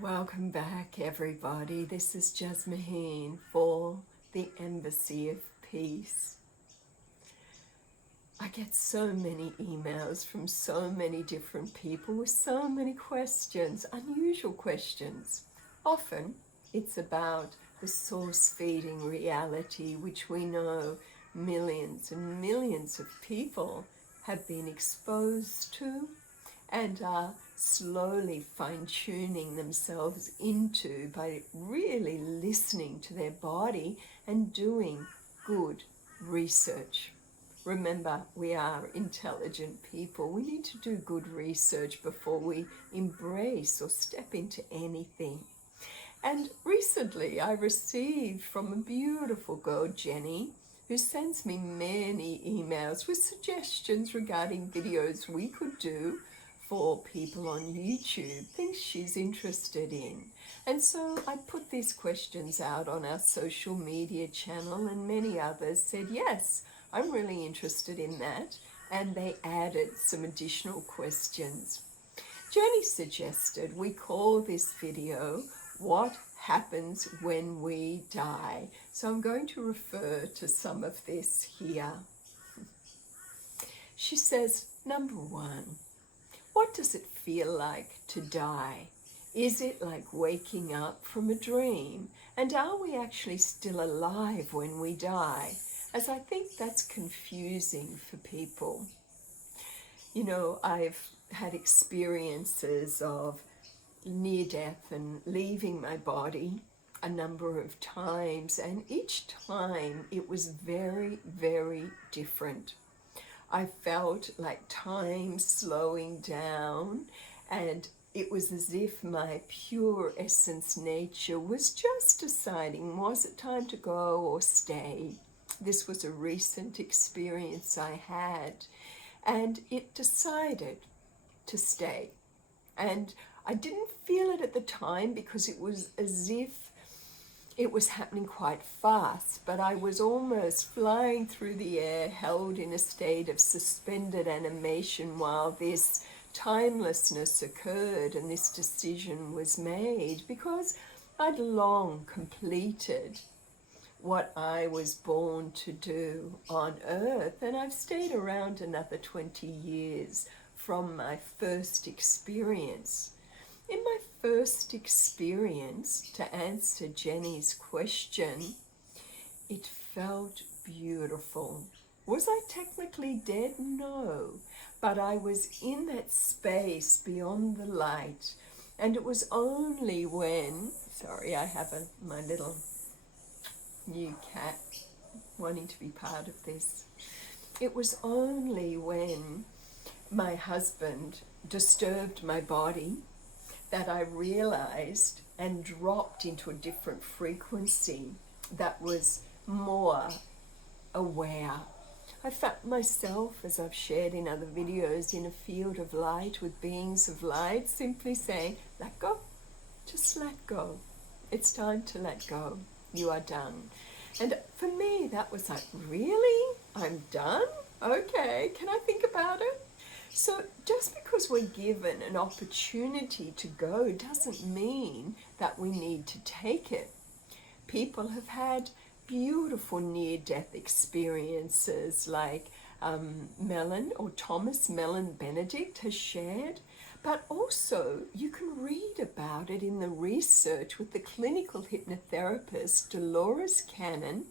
Welcome back, everybody. This is Jasmine for the Embassy of Peace. I get so many emails from so many different people with so many questions, unusual questions. Often it's about the source feeding reality, which we know millions and millions of people have been exposed to and are slowly fine-tuning themselves into by really listening to their body and doing good research. Remember, we are intelligent people. We need to do good research before we embrace or step into anything. And recently I received from a beautiful girl, Jenny, who sends me many emails with suggestions regarding videos we could do for people on YouTube, things she's interested in. And so I put these questions out on our social media channel, and many others said, yes, I'm really interested in that. And they added some additional questions. Jenny suggested we call this video, What Happens When We Die? So I'm going to refer to some of this here. She says, number one, what does it feel like to die? Is it like waking up from a dream? And are we actually still alive when we die? As I think that's confusing for people. You know, I've had experiences of near death and leaving my body a number of times, and each time it was very, very different. I felt like time slowing down, and it was as if my pure essence nature was just deciding, was it time to go or stay? This was a recent experience I had, and it decided to stay. And I didn't feel it at the time because it was as if it was happening quite fast, but I was almost flying through the air, held in a state of suspended animation while this timelessness occurred and this decision was made, because I'd long completed what I was born to do on earth, and I've stayed around another 20 years from my first experience. In my first experience, to answer Jenny's question, it felt beautiful. Was I technically dead? No, but I was in that space beyond the light, and it was only when, sorry, I have my little new cat wanting to be part of this. It was only when my husband disturbed my body that I realized and dropped into a different frequency that was more aware. I felt myself, as I've shared in other videos, in a field of light with beings of light, simply saying, let go, just let go. It's time to let go. You are done. And for me, that was like, really? I'm done? Okay, can I think about it? So just because we're given an opportunity to go doesn't mean that we need to take it. People have had beautiful near-death experiences like Thomas Mellon Benedict has shared, but also you can read about it in the research with the clinical hypnotherapist Dolores Cannon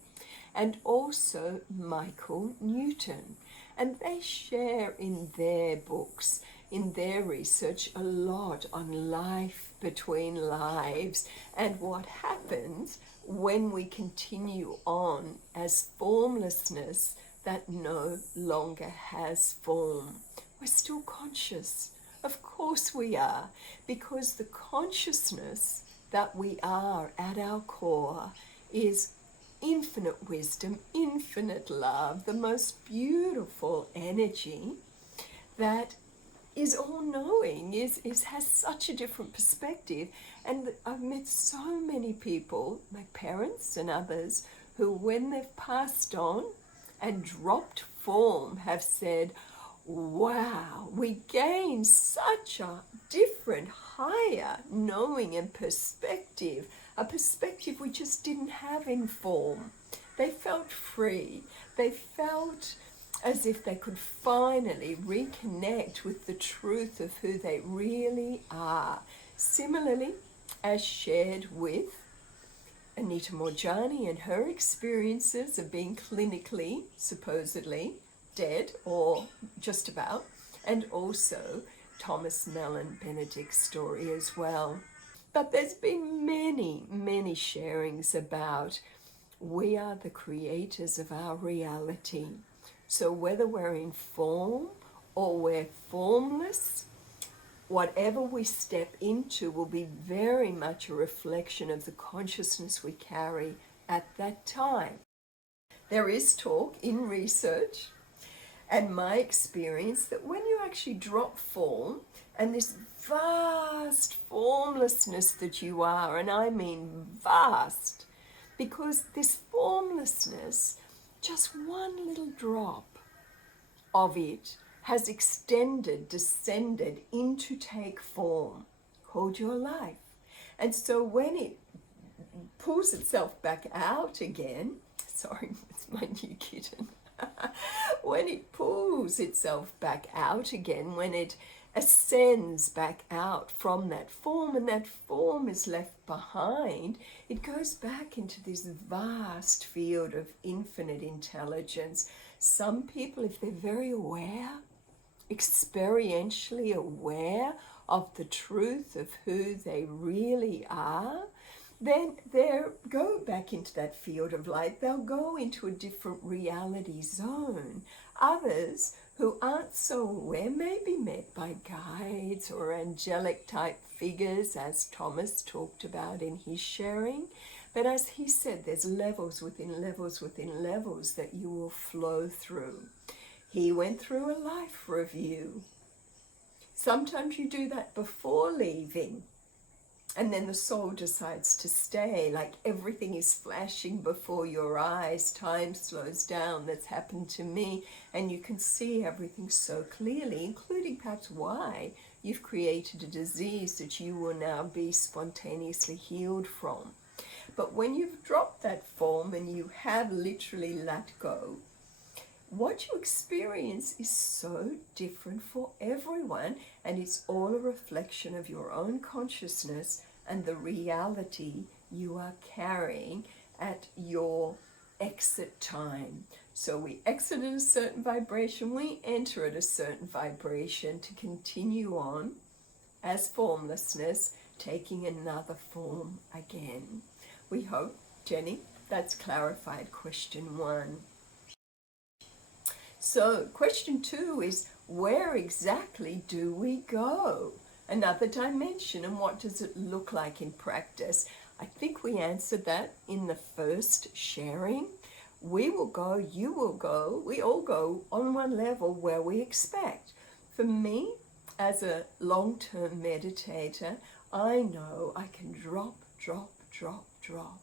and also Michael Newton. And they share in their books, in their research, a lot on life between lives and what happens when we continue on as formlessness that no longer has form. We're still conscious. Of course we are, because the consciousness that we are at our core is infinite wisdom, infinite love, the most beautiful energy that is all-knowing, has such a different perspective. And I've met so many people, my parents and others, who when they've passed on and dropped form have said, wow, we gain such a different, higher knowing and perspective, a perspective we just didn't have in form. They felt free. They felt as if they could finally reconnect with the truth of who they really are. Similarly, as shared with Anita Moorjani and her experiences of being clinically, supposedly, dead or just about, and also Thomas Mellon Benedict's story as well. But there's been many, many sharings about we are the creators of our reality. So whether we're in form or we're formless, whatever we step into will be very much a reflection of the consciousness we carry at that time. There is talk in research and my experience that when you actually drop form and this vast formlessness that you are, and I mean vast, because this formlessness, just one little drop of it has extended, descended into take form, called your life. And so when it pulls itself back out again, sorry, it's my new kitten. When it pulls itself back out again, when it ascends back out from that form and that form is left behind, it goes back into this vast field of infinite intelligence. Some people, if they're very aware, experientially aware of the truth of who they really are, then they'll go back into that field of light. They'll go into a different reality zone. Others who aren't so aware may be met by guides or angelic type figures, as Thomas talked about in his sharing. But as he said, there's levels within levels within levels that you will flow through. He went through a life review. Sometimes you do that before leaving, and then the soul decides to stay, like everything is flashing before your eyes, time slows down. That's happened to me, and you can see everything so clearly, including perhaps why you've created a disease that you will now be spontaneously healed from. But when you've dropped that form and you have literally let go, what you experience is so different for everyone, and it's all a reflection of your own consciousness and the reality you are carrying at your exit time. So we exit at a certain vibration, we enter at a certain vibration to continue on as formlessness, taking another form again. We hope, Jenny, that's clarified question 1. So question 2 is, where exactly do we go? Another dimension, and what does it look like in practice? I think we answered that in the first sharing. We will go, you will go, we all go on one level where we expect. For me, as a long-term meditator, I know I can drop, drop, drop, drop.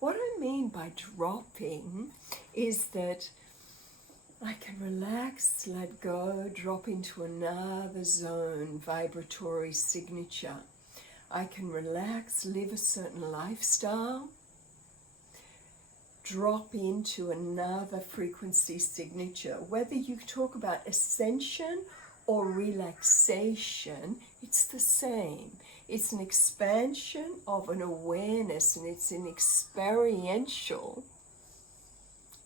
What I mean by dropping is that I can relax, let go, drop into another zone, vibratory signature. I can relax, live a certain lifestyle, drop into another frequency signature. Whether you talk about ascension or relaxation, it's the same. It's an expansion of an awareness, and it's an experiential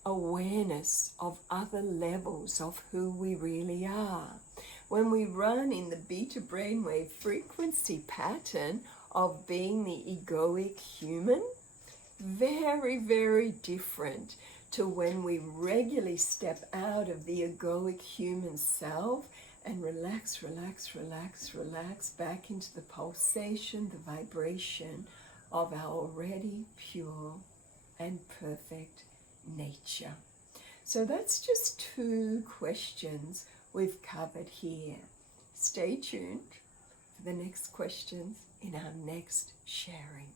awareness of other levels of who we really are. When we run in the beta brainwave frequency pattern of being the egoic human, very, very different to when we regularly step out of the egoic human self and relax, relax, relax, relax back into the pulsation, the vibration of our already pure and perfect nature. So that's just 2 questions we've covered here. Stay tuned for the next questions in our next sharing.